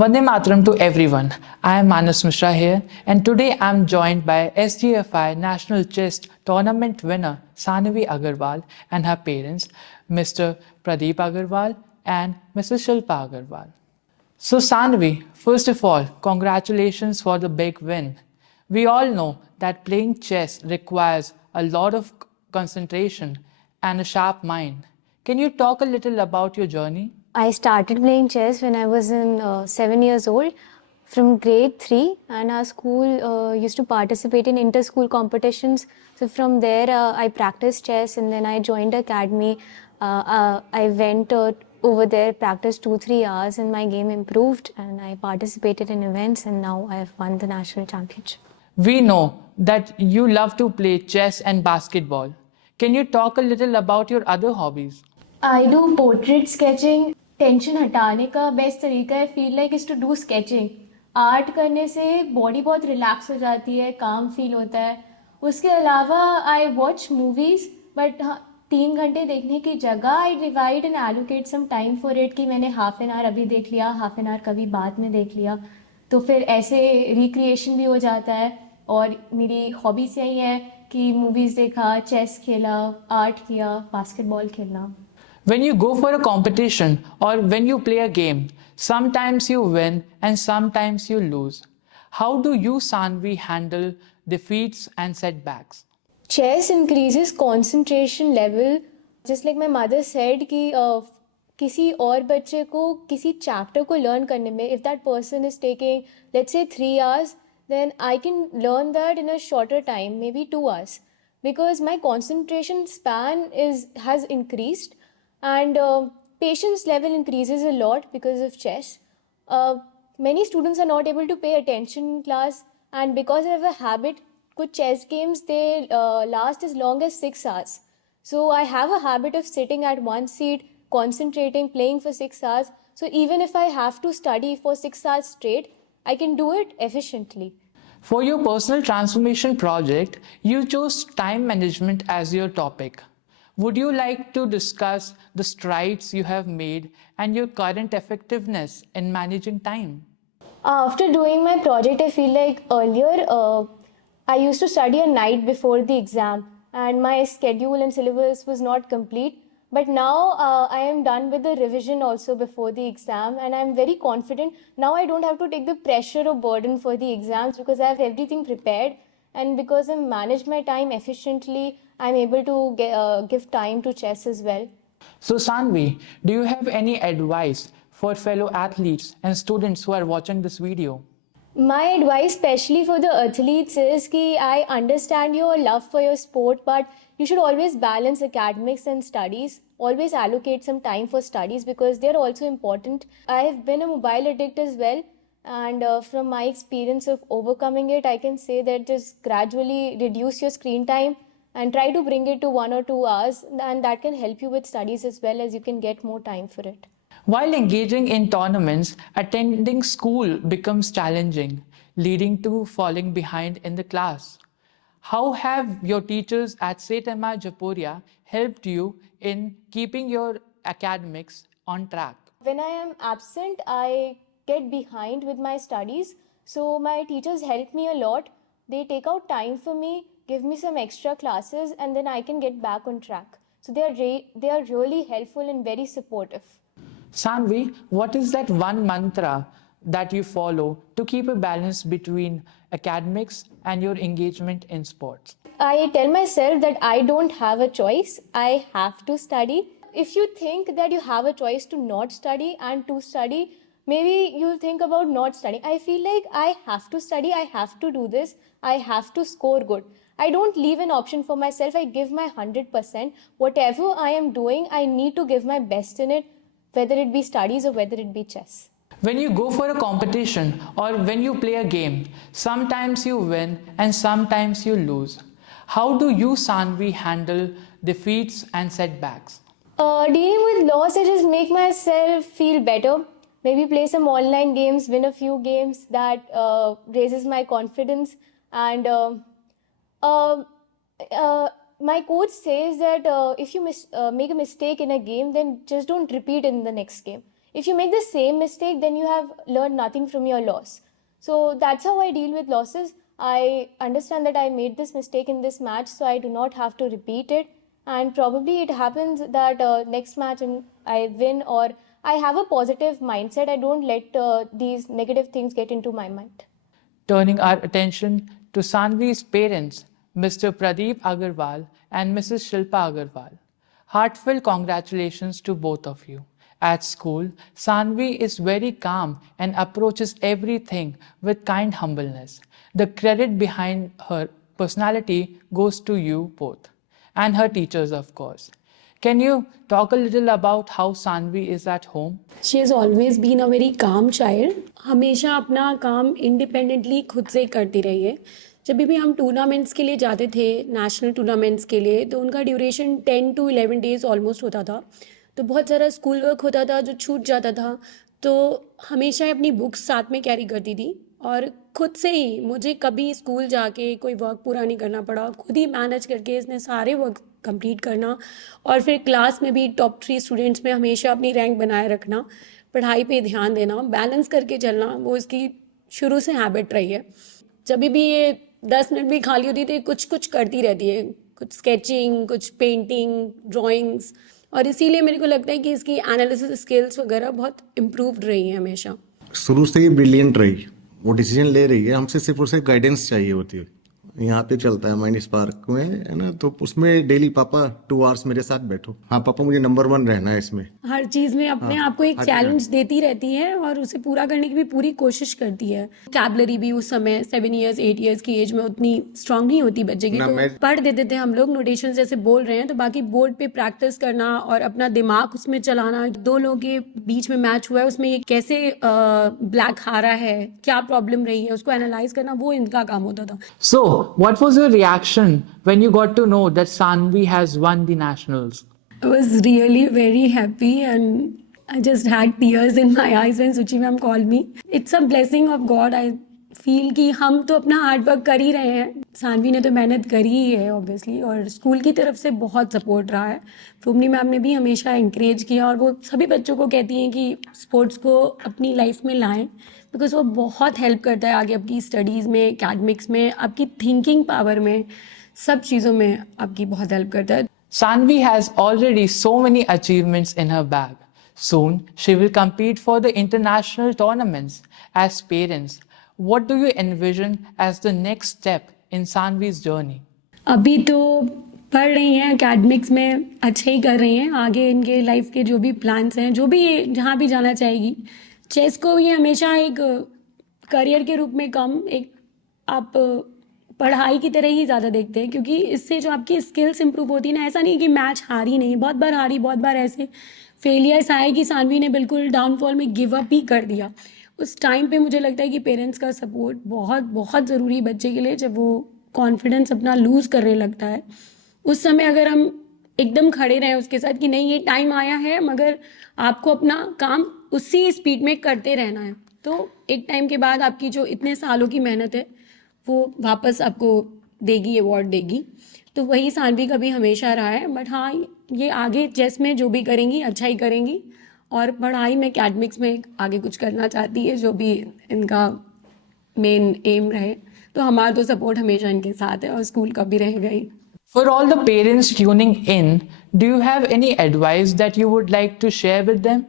Vande Mataram to everyone. I am Manas Mishra here, and today I am joined by SGFI National Chess Tournament winner Sanavi Agarwal and her parents, Mr. Pradeep Agarwal and Mrs. Shilpa Agarwal. So, Sanavi, first of all, congratulations for the big win. We all know that playing chess requires a lot of concentration and a sharp mind. Can you talk a little about your journey? I started playing chess when I was in 7 years old from grade 3, and our school used to participate in inter-school competitions. So from there I practiced chess, and then I joined academy. I went over there, practiced 2-3 hours, and my game improved, and I participated in events, and now I have won the national championship. We know that you love to play chess and basketball. Can you talk a little about your other hobbies? I do portrait sketching. Tension हटाने का best तरीका है feel like is to do sketching. Art करने से बॉडी बहुत रिलैक्स हो जाती है, काम फील होता है. उसके अलावा आई वॉच मूवीज, बट 3 घंटे देखने की जगह I divide and allocate some time for it कि मैंने हाफ एन आवर अभी देख लिया, हाफ एन आवर कभी बाद में देख लिया. तो फिर ऐसे रिक्रिएशन भी हो जाता है. और मेरी हॉबीज यही है कि मूवीज़ देखा, चेस खेला, आर्ट किया, बास्केटबॉल खेलना. When you go for a competition or when you play a game, sometimes you win and sometimes you lose. How do you, Sanvi, handle defeats and setbacks? Chess increases concentration level. Just like my mother said कि किसी और बच्चे को किसी चैप्टर को लर्न करने में, if that person is taking let's say 3 hours, then I can learn that in a shorter time, maybe 2 hours, because my concentration span has increased, and patience level increases a lot because of chess. Many students are not able to pay attention in class, and because I have a habit, कुछ chess games they last as long as 6 hours. So I have a habit of sitting at one seat, concentrating, playing for 6 hours. So even if I have to study for 6 hours straight, I can do it efficiently. For your personal transformation project, you chose time management as your topic. Would you like to discuss the strides you have made and your current effectiveness in managing time? After doing my project, I feel like earlier I used to study a night before the exam, and my schedule and syllabus was not complete. But now I am done with the revision also before the exam, and I'm very confident. Now I don't have to take the pressure or burden for the exams because I have everything prepared, and because I manage my time efficiently, I'm able to give time to chess as well. So, Sanvi, do you have any advice for fellow athletes and students who are watching this video? My advice, especially for the athletes, is that I understand your love for your sport, but you should always balance academics and studies. Always allocate some time for studies because they're also important. I have been a mobile addict as well, and from my experience of overcoming it, I can say that just gradually reduce your screen time and try to bring it to 1 or 2 hours, and that can help you with studies as well, as you can get more time for it. While engaging in tournaments, attending school becomes challenging, leading to falling behind in the class. How have your teachers at St. Emma Japoria helped you in keeping your academics on track? When I am absent, I get behind with my studies. So my teachers help me a lot. They take out time for me, give me some extra classes, and then I can get back on track. So they are really helpful and very supportive. Sanvi, what is that one mantra that you follow to keep a balance between academics and your engagement in sports? I tell myself that I don't have a choice. I have to study. If you think that you have a choice to not study and to study, maybe you'll think about not studying. I feel like I have to study, I have to do this, I have to score good. I don't leave an option for myself. I give my 100%. Whatever I am doing, I need to give my best in it, whether it be studies or whether it be chess. When you go for a competition or when you play a game, sometimes you win and sometimes you lose. How do you, Sanvi, handle defeats and setbacks? Dealing with loss, I just make myself feel better. Maybe play some online games, win a few games. That raises my confidence. And my coach says that if you make a mistake in a game, then just don't repeat in the next game. if you make the same mistake, then you have learned nothing from your loss. So that's how I deal with losses. I understand that I made this mistake in this match, so I do not have to repeat it. And probably it happens that next match I win, or I have a positive mindset. I don't let these negative things get into my mind. Turning our attention to Sanvi's parents, Mr. Pradeep Agarwal and Mrs. Shilpa Agarwal. Heartfelt congratulations to both of you. At school, Sanvi is very calm and approaches everything with kind humbleness. The credit behind her personality goes to you both, and her teachers, of course. Can you talk a little about how Sanvi is at home? She has always been a very calm child. हमेशा अपना काम इंडिपेंडेंटली खुद से करती रही है. जब भी हम टूर्नामेंट्स के लिए जाते थे, नेशनल टूर्नामेंट्स के लिए, तो उनका ड्यूरेशन 10 to 11 डेज ऑलमोस्ट होता था. तो बहुत सारा स्कूल वर्क होता था जो छूट जाता था, तो हमेशा अपनी बुक्स साथ में कैरी करती थी और खुद से ही मुझे कभी स्कूल जाके कोई वर्क पूरा नहीं करना पड़ा. खुद ही मैनेज करके इसने सारे वर्क कंप्लीट करना और फिर क्लास में भी टॉप 3 स्टूडेंट्स में हमेशा अपनी रैंक बनाए रखना, पढ़ाई पे ध्यान देना, बैलेंस करके चलना, वो इसकी शुरू से हैबिट रही है. जब भी ये 10 मिनट भी खाली होती थी कुछ कुछ करती रहती है, कुछ स्केचिंग, कुछ पेंटिंग, ड्राइंग्स. और इसीलिए मेरे को लगता है कि इसकी एनालिसिस स्किल्स वगैरह बहुत इम्प्रूव्ड रही हैं हमेशा. शुरू से ही ब्रिलियंट रही, वो डिसीजन ले रही है. हमसे सिर्फ और सिर्फ गाइडेंस चाहिए होती है. यहाँ पे चलता है माइनस पार्क में, है ना, तो उसमें डेली पापा 2 आवर्स मेरे साथ बैठो, हाँ पापा मुझे नंबर 1 रहना है इसमें. हर चीज़ में अपने आप को एक चैलेंज देती रहती है और उसे पूरा करने की भी पूरी कोशिश करती है. कैबलरी भी उस समय 7 years 8 years की एज में उतनी स्ट्रांग नहीं होती बच्चे की, तो पढ़ देते थे हम लोग नोटेशन जैसे बोल रहे हैं, तो बाकी बोर्ड पे प्रैक्टिस करना और अपना दिमाग उसमें चलाना. 2 लोगों के बीच में मैच हुआ है, उसमें ये कैसे ब्लैक हारा है, क्या प्रॉब्लम रही है, उसको एनालाइज करना, वो इनका काम होता था. So, what was your reaction when you got to know that Sanvi has won the nationals? I was really very happy and I just had tears in my eyes when Suchi ma'am called me. It's a blessing of God. I feel कि हम तो अपना hard work कर ही रहे हैं, सानवी ने तो मेहनत करी ही है ऑब्वियसली, और स्कूल की तरफ से बहुत सपोर्ट रहा है. रूमनी मैम ने भी हमेशा इंकरेज किया और वो सभी बच्चों को कहती हैं कि स्पोर्ट्स को अपनी लाइफ में लाएं, बिकॉज वो बहुत हेल्प करता है आगे आपकी स्टडीज़ में, एकेडमिक्स में, आपकी थिंकिंग पावर में, सब चीज़ों में आपकी बहुत हेल्प करता है. Sanvi has already so many achievements in her bag. Soon, she will compete for the international tournaments. As parents, what do you envision as the next step in Sanvi's journey? अभी तो पढ़ रही हैं, एकेडमिक्स में अच्छे ही कर रही हैं. आगे इनके लाइफ के जो भी प्लान्स हैं, जो भी जहाँ भी जाना चाहेगी, चेस को भी हमेशा एक करियर के रूप में कम, एक आप पढ़ाई की तरह ही ज़्यादा देखते हैं, क्योंकि इससे जो आपकी स्किल्स इंप्रूव होती है ना, ऐसा नहीं कि मैच हारी नहीं, बहुत बार हारी, बहुत बार ऐसे फेलियर्स आए कि सानवी ने बिल्कुल डाउनफॉल में गिव अप ही कर दिया. उस टाइम पे मुझे लगता है कि पेरेंट्स का सपोर्ट बहुत बहुत ज़रूरी बच्चे के लिए. जब वो कॉन्फिडेंस अपना लूज़ करने लगता है, उस समय अगर हम एकदम खड़े रहें उसके साथ कि नहीं ये टाइम आया है, मगर आपको अपना काम उसी स्पीड में करते रहना है, तो एक टाइम के बाद आपकी जो इतने सालों की मेहनत है वो वापस आपको देगी, अवार्ड देगी. तो वही सानवी का भी हमेशा रहा है. बट हाँ, ये आगे चेस में जो भी करेंगी अच्छा ही करेंगी, और पढ़ाई में, एकेडमिक्स में आगे कुछ करना चाहती है, जो भी इनका मेन एम रहे. तो हमारा तो सपोर्ट हमेशा इनके साथ है और स्कूल का भी रहेगा ही. For all the parents tuning in, do you have any advice that you would like to share with them?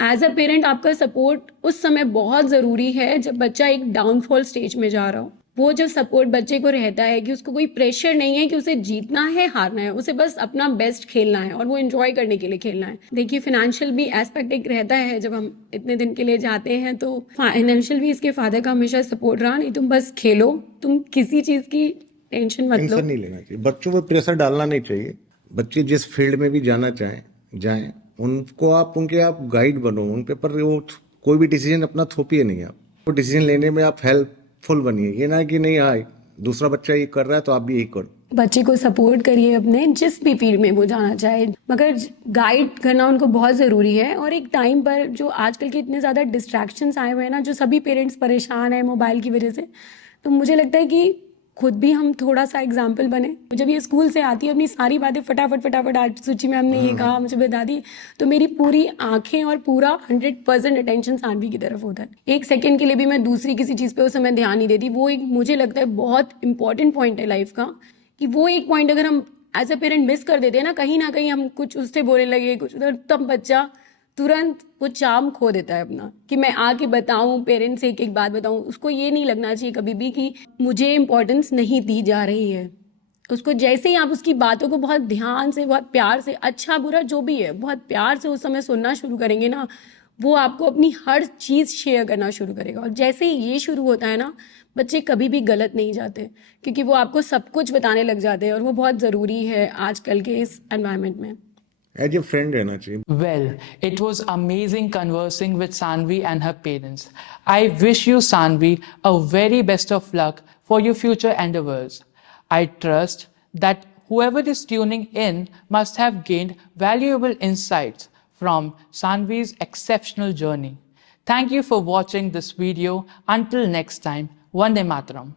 As a parent आपका सपोर्ट उस समय बहुत ज़रूरी है जब बच्चा एक डाउनफॉल स्टेज में जा रहा हो. वो जो सपोर्ट बच्चे को रहता है कि उसको कोई प्रेशर नहीं है कि उसे जीतना है, हारना है, उसे बस अपना बेस्ट खेलना है और वो एंजॉय करने के लिए खेलना है. देखिए, फाइनेंशियल भी एस्पेक्ट एक रहता है. जब हम इतने दिन के लिए जाते हैं तो फाइनेंशियल भी इसके फादर का हमेशा सपोर्ट रहा. नहीं, तुम बस खेलो, तुम किसी चीज़ की टेंशन मत लो. टेंशन नहीं लेना चाहिए, बच्चों पर प्रेशर डालना नहीं चाहिए. बच्चे जिस फील्ड में भी जाना चाहें जाएं, उनको आप गाइड बनो उन पे, पर वो कोई भी डिसीजन अपना थोपिए नहीं. आप वो डिसीजन लेने में आप हेल्पफुल बनिए. ये ना कि नहीं, हाँ दूसरा बच्चा ये कर रहा है तो आप भी यही करो. बच्चे को सपोर्ट करिए अपने जिस भी फील्ड में वो जाना चाहे, मगर गाइड करना उनको बहुत ज़रूरी है. और एक टाइम पर जो आजकल के इतने ज़्यादा डिस्ट्रैक्शंस आए हुए हैं ना, जो सभी पेरेंट्स परेशान हैं मोबाइल की वजह से, तो मुझे लगता है कि खुद भी हम थोड़ा सा एग्जाम्पल बने। जब ये स्कूल से आती है अपनी सारी बातें फटाफट आज सूची मैम ने ये कहा मुझे बता दी, तो मेरी पूरी आंखें और पूरा 100% अटेंशन सानवी की तरफ होता है। एक सेकंड के लिए भी मैं दूसरी किसी चीज़ पे उस समय ध्यान नहीं देती। वो एक मुझे लगता है बहुत इंपॉर्टेंट पॉइंट है लाइफ का, कि वो एक पॉइंट अगर हम एज अ पेरेंट मिस कर देते हैं ना कहीं हम कुछ उससे बोलने लगे कुछ उधर, तब बच्चा तुरंत वो चार्म खो देता है अपना, कि मैं आके बताऊं पेरेंट्स से एक बात बताऊं। उसको ये नहीं लगना चाहिए कभी भी कि मुझे इम्पोर्टेंस नहीं दी जा रही है। उसको जैसे ही आप उसकी बातों को बहुत ध्यान से, बहुत प्यार से, अच्छा बुरा जो भी है, बहुत प्यार से उस समय सुनना शुरू करेंगे ना, वो आपको अपनी हर चीज़ शेयर करना शुरू करेगा। और जैसे ही ये शुरू होता है ना, बच्चे कभी भी गलत नहीं जाते, क्योंकि वो आपको सब कुछ बताने लग जाते हैं, और वो बहुत ज़रूरी है आजकल के इस एनवायरनमेंट में। एज ए फ्रेंड रहना चाहिए। Well, it was amazing conversing with Sanvi and her parents. I wish you, Sanvi, a very best of luck for your future endeavors. I trust that whoever is tuning in must have gained valuable insights from Sanvi's exceptional journey. Thank you for watching this video. Until next time, Vande Mataram.